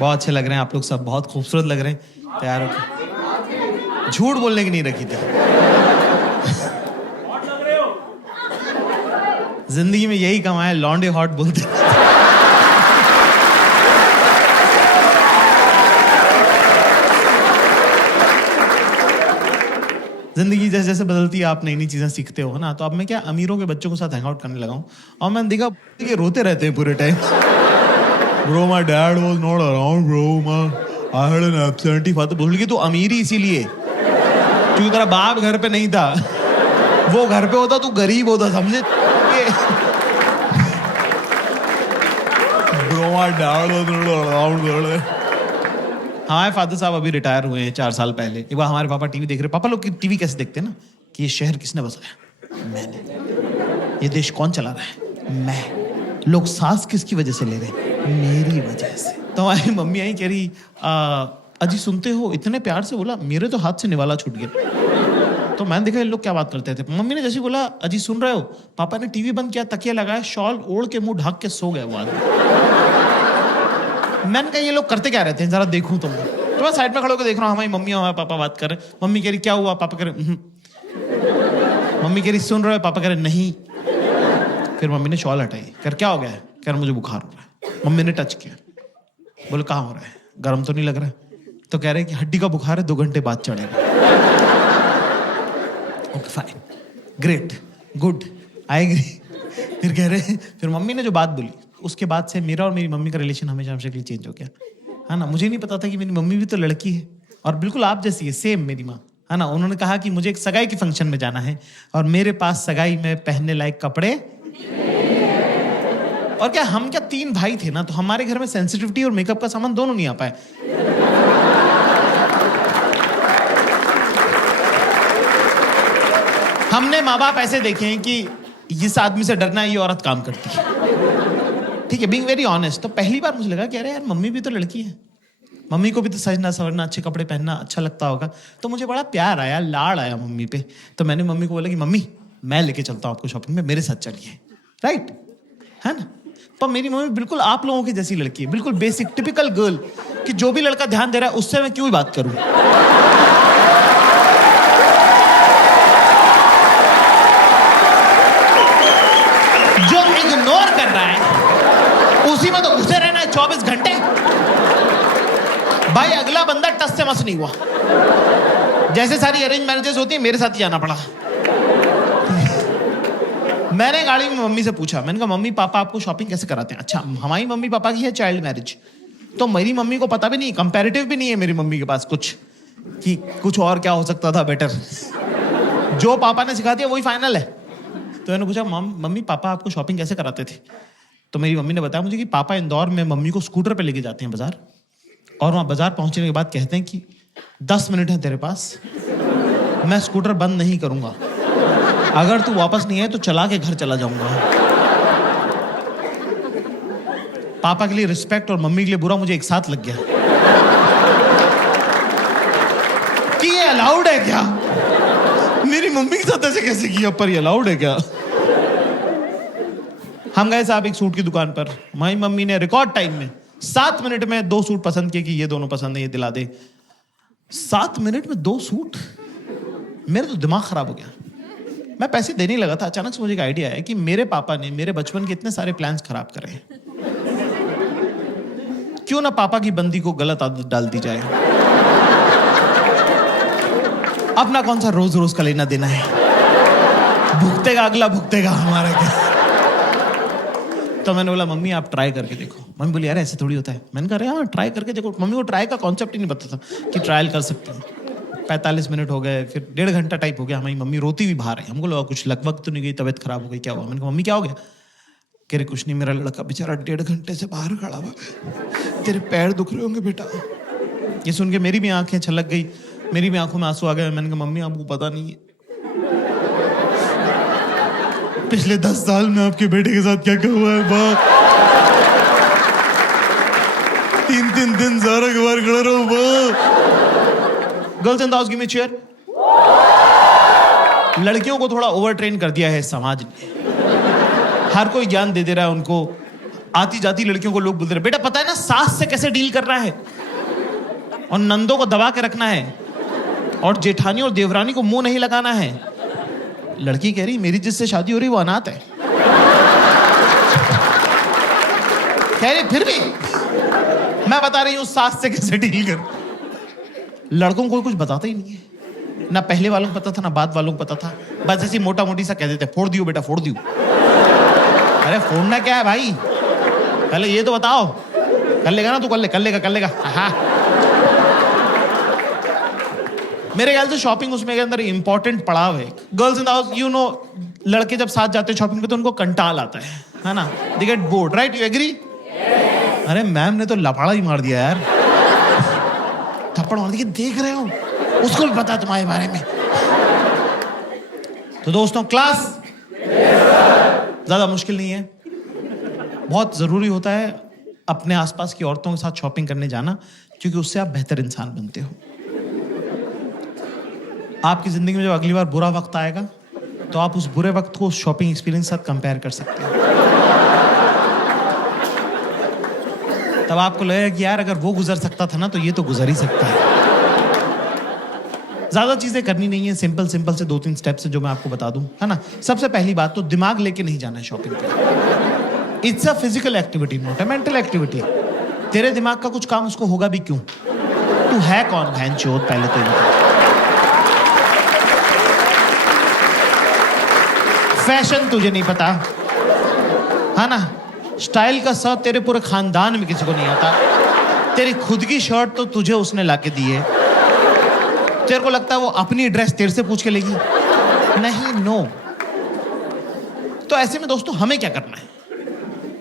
बहुत अच्छे लग रहे हैं आप लोग सब, बहुत खूबसूरत लग रहे हैं। तैयार हो? झूठ बोलने की नहीं रखी थी। जिंदगी में यही कमाया, लौंडे हॉट बोलते। जिंदगी जैसे जैसे बदलती है आप नई नई चीजें सीखते हो ना। तो अब मैं क्या अमीरों के बच्चों के साथ हैंग आउट करने लगा हूँ और मैंने देखा कि रोते रहते हैं पूरे time. Bro, my dad was not around, bro. I had an absentee father. बोल कि तू अमीर ही इसीलिए क्योंकि तेरा बाप घर पे नहीं था। वो घर पे होता तू गरीब होता, समझे? Bro, my dad was not around, bro. हमारे फादर साहब अभी रिटायर हुए हैं 4 साल पहले। एक बार हमारे पापा टीवी देख रहे। पापा लोग की टीवी कैसे देखते हैं ना कि ये शहर किसने बसाया? मैंने। ये देश कौन चला रहा है? मैं। लोग सांस किसकी वजह से ले रहे हैं? मेरी वजह से। तो हमारी मम्मी आई कह रही अजी सुनते हो? इतने प्यार से बोला, मेरे तो हाथ से निवाला छूट गया। तो मैंने देखा ये लोग क्या बात करते थे। मम्मी ने जैसे बोला अजी सुन रहे हो, पापा ने टीवी बंद किया, तकिया लगाया, शॉल ओढ़ के मुंह ढक के सो गए वो आदमी। मैंने कहा ये लोग करते क्या रहते हैं, जरा देखूं तुम। तो मैं साइड में खड़े होकर देख रहा हूँ, हमारी मम्मी और हमारे पापा बात कर रहे। मम्मी कह रही क्या हुआ? पापा कह रहे मम्मी कह रही सुन रहे हो? पापा कह रहे नहीं। फिर मम्मी ने शॉल हटाई, कर क्या हो गया है? कह रहा मुझे बुखार हो रहा है। मम्मी ने टच किया, बोले कहाँ हो रहा है? गर्म तो नहीं लग रहा है? तो कह रहे कि हड्डी का बुखार है, 2 घंटे बाद चढ़ेगा। Okay fine, great, good, I agree. फिर कह रहे, फिर मम्मी ने जो बात बोली उसके बाद से मेरा और मेरी मम्मी का रिलेशन हमेशा हमेशा के लिए चेंज हो गया, है ना। मुझे नहीं पता था कि मेरी मम्मी भी तो लड़की है और बिल्कुल आप जैसी है, सेम मेरी माँ, है ना। उन्होंने कहा कि मुझे एक सगाई के फंक्शन में जाना है और मेरे पास सगाई में पहनने लायक कपड़े। और क्या हम क्या 3 भाई थे ना, तो हमारे घर में सेंसिटिविटी और मेकअप का सामान दोनों नहीं आ पाए। हमने माँ बाप ऐसे देखे हैं कि इस आदमी से डरना है, ये औरत काम करती है, ठीक है, बीइंग वेरी ऑनेस्ट। तो पहली बार मुझे लगा कि अरे यार मम्मी भी तो लड़की है, मम्मी को भी तो सजना सवरना, अच्छे कपड़े पहनना अच्छा लगता होगा। तो मुझे बड़ा प्यार आया, लाड़ आया मम्मी पे। तो मैंने मम्मी को बोला कि मम्मी मैं लेके चलता हूँ आपको शॉपिंग में, मेरे साथ चलिए, राइट, है ना। पर मेरी मम्मी बिल्कुल आप लोगों की जैसी लड़की है, बिल्कुल बेसिक टिपिकल गर्ल, कि जो भी लड़का ध्यान दे रहा है उससे मैं क्यों बात करूं। जो इग्नोर कर रहा है उसी में तो घुसे रहना है 24 घंटे। भाई अगला बंदा टस से मस नहीं हुआ। जैसे सारी अरेंज मैरिजेस होती है, मेरे साथ ही जाना पड़ा। मैंने गाड़ी में मम्मी से पूछा, मैंने कहा मम्मी पापा आपको शॉपिंग कैसे कराते हैं? अच्छा, हमारी मम्मी पापा की है चाइल्ड मैरिज, तो मेरी मम्मी को पता भी नहीं, कंपैरेटिव भी नहीं है मेरी मम्मी के पास कुछ, कि कुछ और क्या हो सकता था बेटर। जो पापा ने सिखा दिया वही फाइनल है। तो मैंने पूछा मम्मी पापा आपको शॉपिंग कैसे कराते थे? तो मेरी मम्मी ने बताया मुझे कि पापा इंदौर में मम्मी को स्कूटर पे लेके जाते हैं बाजार, और वहां बाजार पहुंचने के बाद कहते हैं कि 10 मिनट है तेरे पास, मैं स्कूटर बंद नहीं करूंगा, अगर तू वापस नहीं आए तो चला के घर चला जाऊंगा। पापा के लिए रिस्पेक्ट और मम्मी के लिए बुरा मुझे एक साथ लग गया कि ये अलाउड है क्या? मेरी मम्मी के साथ ऐसे कैसे किया, पर ये अलाउड है क्या? हम गए साहब एक सूट की दुकान पर, हमारी मम्मी ने रिकॉर्ड टाइम में 7 मिनट में 2 सूट पसंद किए कि ये दोनों पसंद है, ये दिला दे। 7 मिनट में 2 सूट, मेरा तो दिमाग खराब हो गया। मैं पैसे देने ही लगा था, अचानक से मुझे एक आइडिया आया कि मेरे पापा ने मेरे बचपन के इतने सारे प्लान्स खराब करे हैं, क्यों ना पापा की बंदी को गलत आदत डाल दी जाए। अपना कौन सा रोज रोज का लेना देना है, भुगतेगा अगला, भुगतेगा हमारा क्या। तो मैंने बोला मम्मी आप ट्राई करके देखो। मम्मी बोली यार ऐसे थोड़ी होता है। मैंने कहा हाँ ट्राई करके देखो। मम्मी को ट्राई का कॉन्सेप्ट ही नहीं पता था कि ट्रायल कर सकते हैं। 45 मिनट हो गए, फिर 1.5 घंटा टाइप हो गया। हमारी मम्मी रोती भी बाहर है। हमको लगा कुछ लगभग तो नहीं गई, तबीयत खराब हो गई, क्या हुआ? मैंने कहा मम्मी क्या हो गया? कह रहे कुछ नहीं, मेरा लड़का बेचारा 1.5 घंटे से बाहर खड़ा हुआ, तेरे पैर दुख रहे होंगे बेटा। ये सुन के मेरी भी आंखें छलक गई, मेरी भी आंखों में आंसू आ गए। मैंने कहा मम्मी आपको पता नहीं है पिछले 10 साल में आपके बेटे के साथ क्या क्या हुआ है। बाप 3 दिन सारा के बाहर खड़ा रहा हूँ। Girls in the house give me chair. लड़कियों को थोड़ा ओवर ट्रेन कर दिया है समाज ने, हर कोई ज्ञान दे रहा है उनको। आती जाती लड़कियों को लोग बोलते रहे, बेटा पता है ना सास से कैसे डील करना है, और नंदों को दबा के रखना है, और जेठानी और देवरानी को मुंह नहीं लगाना है। लड़की कह रही मेरी जिससे शादी हो रही वो अनाथ है। कह रही फिर भी मैं बता रही हूं सास से कैसे डील कर। लड़कों को कुछ बताता ही नहीं है, ना पहले वालों को पता था ना बाद वालों को पता था, बस ऐसी मोटा मोटी सा कह देते फोड़ दियो बेटा फोड़ दियो। अरे फोड़ना क्या है भाई, पहले ये तो बताओ। कर लेगा ना तू, कर लेगा। हाँ मेरे ख्याल से शॉपिंग उसमें के अंदर इंपॉर्टेंट पड़ाव है। Girls in the house you know, लड़के जब साथ जाते हैं शॉपिंग पे तो उनको कंटाल आता है ना, they get bored, right, you agree? अरे मैम ने तो लफाड़ा ही मार दिया यार, थप्पड़ मार दिया, देख रहे हो उसको भी पता तुम्हारे बारे में। तो दोस्तों क्लास ज्यादा मुश्किल नहीं है, बहुत जरूरी होता है अपने आसपास की औरतों के साथ शॉपिंग करने जाना, क्योंकि उससे आप बेहतर इंसान बनते हो। आपकी जिंदगी में जब अगली बार बुरा वक्त आएगा तो आप उस बुरे वक्त को उस शॉपिंग एक्सपीरियंस के साथ कंपेयर कर सकते हो। तब आपको लगेगा कि यार अगर वो गुजर सकता था ना तो ये तो गुजर ही सकता है। ज्यादा चीजें करनी नहीं है, सिंपल से 2-3 स्टेप्स है जो मैं आपको बता दूं, है ना। सबसे पहली बात तो दिमाग लेके नहीं जाना है शॉपिंग पे। It's a physical activity, not a mental activity. तेरे दिमाग का कुछ काम उसको होगा भी क्यों? तू है कौन भैंचोद, पहले तो ये। फैशन तुझे नहीं पता, है ना। स्टाइल का सब तेरे पूरे खानदान में किसी को नहीं आता। तेरी खुद की शर्ट तो तुझे उसने लाके दी है, तेरे को लगता है वो अपनी ड्रेस तेरे से पूछ के लेगी? नहीं, नो। तो ऐसे में दोस्तों हमें क्या करना है,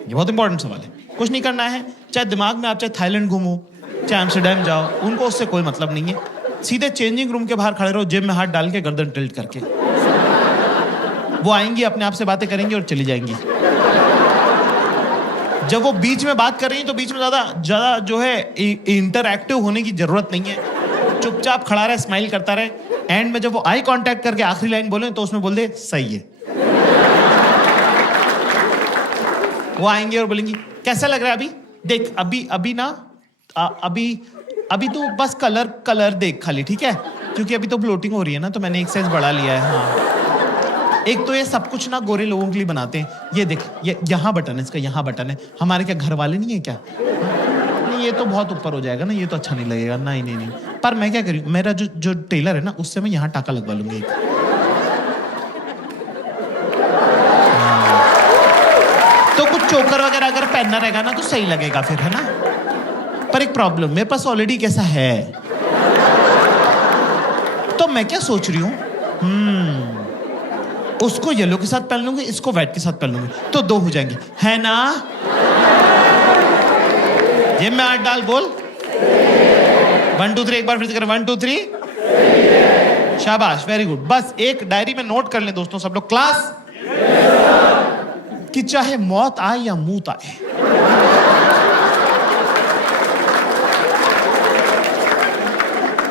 ये बहुत इंपॉर्टेंट सवाल है। कुछ नहीं करना है, चाहे दिमाग में आप चाहे थाईलैंड घूमो, चाहे एम्स्टर्डम जाओ, उनको उससे कोई मतलब नहीं है। सीधे चेंजिंग रूम के बाहर खड़े रहो, जेब में हाथ डाल के, गर्दन टिल्ट करके। वो आएंगी, अपने आप से बातें करेंगी और चली जाएंगी। जब वो बीच में बात कर रही है तो बीच में ज्यादा जो है इंटरएक्टिव होने की जरूरत नहीं है। चुपचाप खड़ा रहे, स्माइल करता रहे। एंड में जब वो आई कांटेक्ट करके आखिरी लाइन बोले तो उसमें बोल दे सही है। वो आएंगे और बोलेंगी कैसा लग रहा है अभी, देख अभी ना अभी तो बस कलर देख खाली, ठीक है, क्योंकि अभी तो ब्लोटिंग हो रही है ना, तो मैंने एक साइज बढ़ा लिया है। हाँ, एक तो ये सब कुछ ना गोरे लोगों के लिए बनाते हैं। ये देख, ये यहाँ बटन है, इसका यहाँ बटन है। हमारे क्या घर वाले नहीं है क्या? नहीं, ये तो बहुत ऊपर हो जाएगा ना, ये तो अच्छा नहीं लगेगा। नहीं। पर मैं क्या करूँ, मेरा जो टेलर है ना, उससे मैं यहाँ टाका लगवा लूंगी एक। तो कुछ चोकर वगैरह अगर पहनना रहेगा ना तो सही लगेगा फिर, है ना। पर एक प्रॉब्लम, मेरे पास ऑलरेडी कैसा है, तो मैं क्या सोच रही हूँ, उसको येलो के साथ पहन लूंगी, इसको व्हाइट के साथ पहन लूंगी, तो 2 हो जाएंगे, है ना। जेब में हाथ डाल, बोल 1 2 3, एक बार फिर से कर, 1 2 3। शाबाश, वेरी गुड। बस एक डायरी में नोट कर लें दोस्तों सब लोग, क्लास, कि चाहे मौत आए या मूत आए,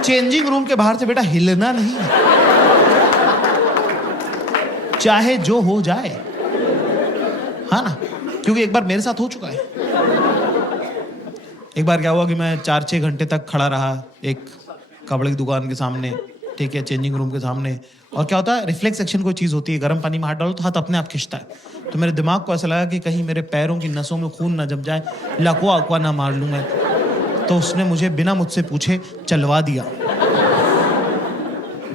चेंजिंग रूम के बाहर से बेटा हिलना नहीं है, चाहे जो हो जाए, हाँ ना। क्योंकि एक बार मेरे साथ हो चुका है। एक बार क्या हुआ कि मैं 4-6 घंटे तक खड़ा रहा एक कपड़े की दुकान के सामने, ठीक है, चेंजिंग रूम के सामने। और क्या होता है, रिफ्लेक्स एक्शन कोई चीज़ होती है, गर्म पानी में हाथ डालो तो हाथ अपने आप खिंचता है। तो मेरे दिमाग को ऐसा लगा कि कहीं मेरे पैरों की नसों में खून ना जम जाए, लकवा अकवा ना मार लूँ मैं। तो उसने मुझे बिना मुझसे पूछे चलवा दिया।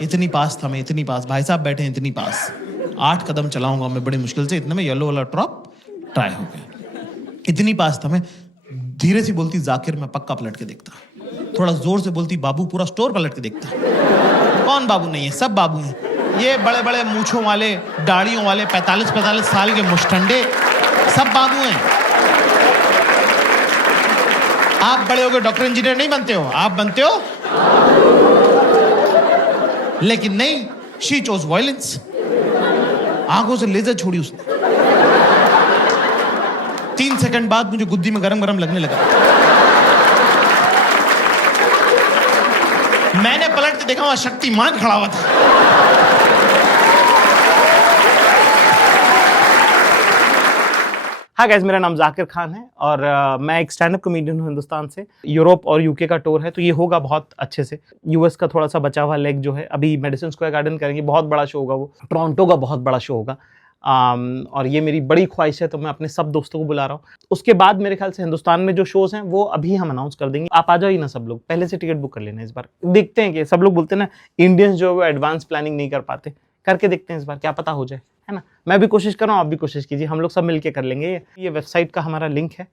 इतनी पास था मैं, इतनी पास, भाई साहब बैठे हैं इतनी पास। 8 कदम चलाऊंगा मैं बड़ी मुश्किल से, इतने में येलो वाला ड्रॉप ट्राई हो गया। इतनी पास था मैं। धीरे से बोलती जाकिर, मैं पक्का पलट के देखता। थोड़ा जोर से बोलती बाबू, पूरा स्टोर पलट के देखता। कौन बाबू नहीं है, सब बाबू हैं। ये बड़े बड़े मूछों वाले, दाढ़ियों वाले, 45-45 साल के मुष्टंडे, सब बाबू हैं। आप बड़े होकर डॉक्टर इंजीनियर नहीं बनते हो, आप बनते हो, लेकिन नहीं, शी चोज वायलेंस। आंखों से लेजर छोड़ी उसने। 3 सेकंड बाद मुझे गुद्दी में गरम गरम लगने लगा। मैंने पलट के देखा, वहां शक्तिमान खड़ा हुआ था। हाँ गाइस, मेरा नाम जाकिर खान है और मैं एक स्टैंड अप कॉमेडियन हूँ हिंदुस्तान से। यूरोप और यूके का टूर है, तो ये होगा बहुत अच्छे से। यूएस का थोड़ा सा बचा हुआ लेग जो है, अभी मेडिसिन स्क्वायर गार्डन करेंगे, बहुत बड़ा शो होगा वो। टोरंटो का बहुत बड़ा शो होगा। और ये मेरी बड़ी ख्वाहिश है, तो मैं अपने सब दोस्तों को बुला रहा हूँ। उसके बाद मेरे ख्याल से हिंदुस्तान में जो शोज हैं वो अभी हम अनाउंस कर देंगे। आप आ जाओ ही ना सब लोग, पहले से टिकट बुक कर लेना इस बार। देखते हैं कि सब लोग बोलते हैं ना इंडियंस जो है वो एडवांस प्लानिंग नहीं कर पाते, करके देखते हैं इस बार, क्या पता हो जाए, है ना। मैं भी कोशिश कर रहा हूँ, आप भी कोशिश कीजिए, हम लोग सब मिलके कर लेंगे। ये वेबसाइट का हमारा लिंक है,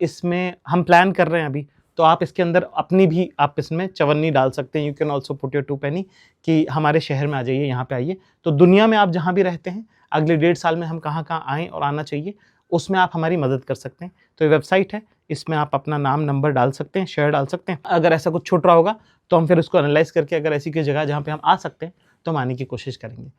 इसमें हम प्लान कर रहे हैं अभी, तो आप इसके अंदर अपनी भी आप इसमें चवन्नी डाल सकते हैं। You can also put your 2 penny कि हमारे शहर में आ जाइए, यहाँ पे आइए। तो दुनिया में आप जहाँ भी रहते हैं, अगले 1.5 साल में हम कहाँ कहाँ आएँ और आना चाहिए, उसमें आप हमारी मदद कर सकते हैं। तो ये वेबसाइट है, इसमें आप अपना नाम नंबर डाल सकते हैं, शहर डाल सकते हैं। अगर ऐसा कुछ छूट रहा होगा तो हम फिर उसको एनालाइज करके अगर ऐसी कोई जगह जहाँ पे हम आ सकते हैं तो हम आने की कोशिश करेंगे।